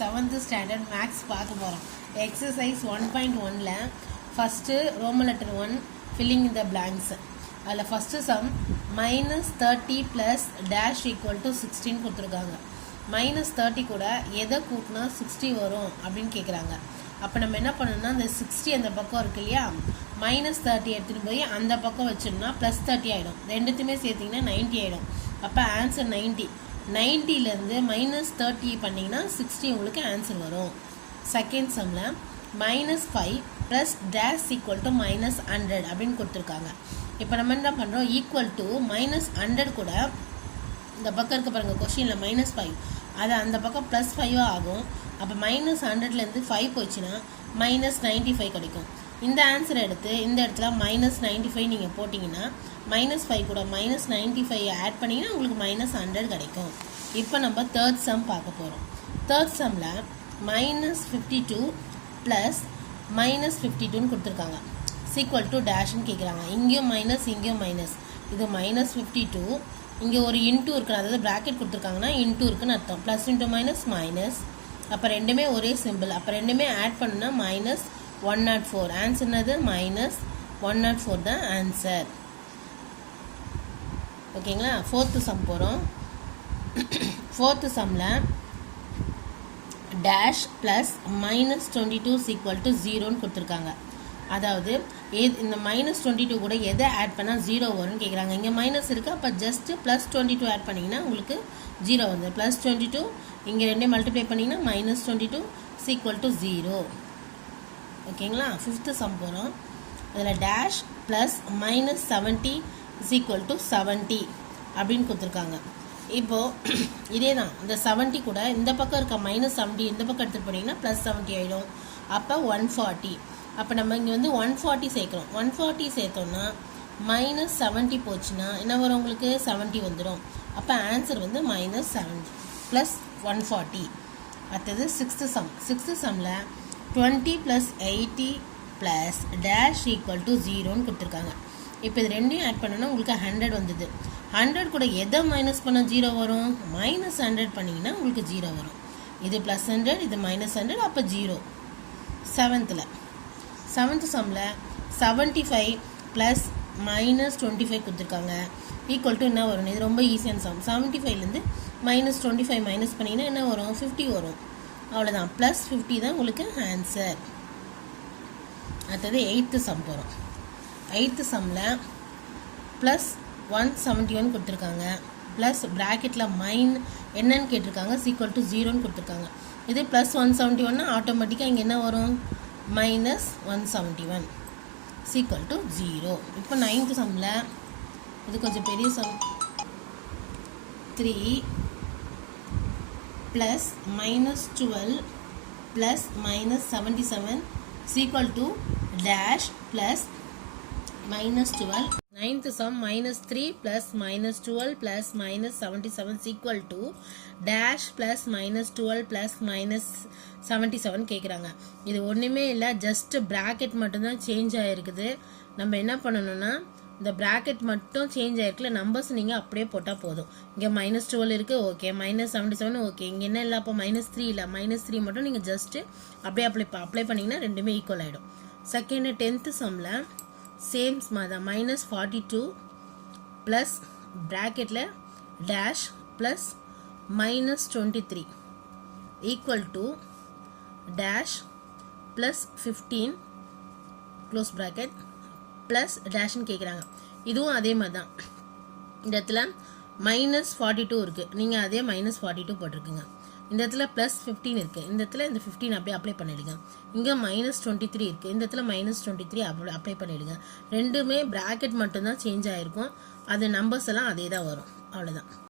7th standard maths பார்க்க போகிறோம். exercise 1.1ல first Roman letter 1 filling in the blanks. அதில் first sum -30 plus dash equal to 16 கொடுத்துருக்காங்க. -30 கூட எதை கூட்டினா 60 வரும் அப்படின்னு கேட்குறாங்க. அப்போ நம்ம என்ன பண்ணணும்னா அந்த 60 அந்த பக்கம் இருக்கு இல்லையா, -30 எடுத்துகிட்டு போய் அந்த பக்கம் வச்சிடனா +30 ஆகிடும். ரெண்டுத்தையுமே சேர்த்திங்கன்னா 90 ஆகிடும். அப்போ ஆன்சர் 90. 90லேருந்து -30 பண்ணிங்கன்னா 60 உங்களுக்கு ஆன்சர் வரும். செகண்ட் சம்மில் -5 ப்ளஸ் டேஷ் ஈக்குவல் டு -100 அப்படின்னு கொடுத்துருக்காங்க. இப்போ நம்ம என்ன பண்ணுறோம், ஈக்குவல் டு -100 கூட இந்த பக்கம் இருக்க பாருங்கள் கொஷினில் -5 அது அந்த பக்கம் +5 ஆகும். அப்போ -100லேருந்து 5 போச்சுன்னா -95 கிடைக்கும். இந்த ஆன்சர் எடுத்து இந்த இடத்துல -95 நீங்கள் போட்டிங்கன்னா -5 கூட -95 ஆட் பண்ணிங்கன்னா உங்களுக்கு -100 கிடைக்கும். இப்போ நம்ம தேர்ட் சம் பார்க்க போகிறோம். தேர்ட் சம்மில் -52 ப்ளஸ் -52ன்னு கொடுத்துருக்காங்க. ஈக்குவல் டு டேஷ்ன்னு கேட்குறாங்க. இங்கேயும் மைனஸ் இங்கேயும் மைனஸ். இது -52 இங்கே ஒரு இன்டூ இருக்குது, அதாவது ப்ராக்கெட் கொடுத்துருக்காங்கன்னா இன்டூ இருக்குன்னு அர்த்தம். Plus into minus minus. அப்போ ரெண்டுமே ஒரே சிம்பிள். அப்போ ரெண்டுமே ஆட் பண்ணுன்னா -104. ஆன்சர் என்னது -104 தான் ஆன்சர். ஓகேங்களா. ஃபோர்த்து சம் போகிறோம். ஃபோர்த்து சம்மில் டேஷ் ப்ளஸ் -22 ஈக்குவல் டு 0ன்னு கொடுத்துருக்காங்க. அதாவது இந்த -22 கூட எதை ஆட் பண்ணால் 0 வரும்னு கேட்குறாங்க. இங்கே மைனஸ் இருக்குது, அப்போ ஜஸ்ட்டு +22 ஆட் பண்ணிங்கன்னா உங்களுக்கு 0 வந்து +22 இங்கே ரெண்டே மல்டிப்ளை பண்ணிங்கன்னா -22 ஈக்குவல் டு 0. ஓகேங்களா. ஃபிஃப்த்து சம் போகிறோம். அதில் டேஷ் ப்ளஸ் -70 ஈக்குவல் டு 70 அப்படின்னு கொடுத்துருக்காங்க. இப்போது இதே தான், இந்த 70 கூட இந்த பக்கம் இருக்க -70 இந்த பக்கம் எடுத்துகிட்டு போனீங்கன்னா +70 ஆகிடும். அப்போ 140. அப்போ நம்ம இங்கே வந்து 140 சேர்க்குறோம். 140 சேர்த்தோம்னா -70 போச்சுன்னா என்ன வரும், உங்களுக்கு 70 வந்துடும். அப்போ ஆன்சர் வந்து -70 ப்ளஸ் 140. அடுத்தது சிக்ஸ்த்து சம். சிக்ஸ்த்து சம்மில் 20 plus 80 plus dash equal to 0ன்னு கொடுத்துருக்காங்க. இப்போ இது ரெண்டையும் ஆட் பண்ணோன்னா உங்களுக்கு 100 வந்தது. 100 கூட எதை மைனஸ் பண்ணால் 0 வரும், -100 பண்ணிங்கன்னா உங்களுக்கு 0 வரும். இது +100 இது -100 அப்போ 0. செவன்த் சம்மில் 75 ப்ளஸ் -25 கொடுத்துருக்காங்க. ஈக்குவல் டு என்ன வரும், இது ரொம்ப ஈஸியான சம். 75லேருந்து -25 மைனஸ் பண்ணிங்கன்னா என்ன வரும், 50 வரும். அவ்வளோதான், +50 தான் உங்களுக்கு ஆன்சர். அடுத்தது எயித்து சம் போகிறோம். எயித்து சம்மில் ப்ளஸ் 171 கொடுத்துருக்காங்க. ப்ளஸ் ப்ராக்கெட்டில் என்னன்னு கேட்டிருக்காங்க, ஈக்குவல் டு 0ன்னு கொடுத்துருக்காங்க. இது +171 ஆட்டோமேட்டிக்காக இங்கே என்ன வரும், -171 ஈக்குவல் டு 0. இப்போ நைன்த்து சம்மில் இது கொஞ்சம் பெரிய sum. 3 plus -12 plus -77 equal to dash plus -12. Ninth sum -3 plus -12 plus -77 equal to dash plus -12 plus -77 கேட்குறாங்க. இது ஒன்றுமே இல்லை, ஜஸ்ட் ப்ராக்கெட் மட்டும்தான் சேஞ்ச் ஆகிருக்குது. நம்ம என்ன பண்ணணும்னா இந்த ப்ராக்கெட் மட்டும் சேஞ்ச் ஆகிருக்குல்ல, நம்பர்ஸ் நீங்கள் அப்படியே போட்டால் போதும். இங்கே -12 இருக்குது, ஓகே. -77 ஓகே. இங்கே என்ன இல்லை, அப்போ -3 இல்லை, -3 மட்டும் நீங்கள் ஜஸ்ட்டு அப்படியே அப்ளை பண்ணிங்கன்னா ரெண்டுமே ஈக்குவல் ஆகிடும். செகண்ட் 10th சம்மில் சேம்ஸ் மாதிரி தான். -42 ப்ளஸ் ப்ராக்கெட்டில் dash plus -23 equal to dash plus 15 close bracket plus டேஷ்ன்னு கேட்குறாங்க. இதுவும் அதே மாதிரி தான். இந்த இடத்துல -42 இருக்குது, நீங்கள் அதே -42 போட்டிருக்குங்க. இந்த இடத்துல +15 இருக்குது, இந்த இடத்துல இந்த 15 அப்படியே அப்ளை பண்ணிவிடுங்க. இங்கே -23 இருக்குது, இந்த இடத்துல -23 அப்ளை பண்ணிவிடுங்க. ரெண்டுமே ப்ராக்கெட் மட்டும்தான் சேஞ்ச் ஆகிருக்கும், அது நம்பர்ஸ் எல்லாம் அதே தான் வரும். அவ்வளோதான்.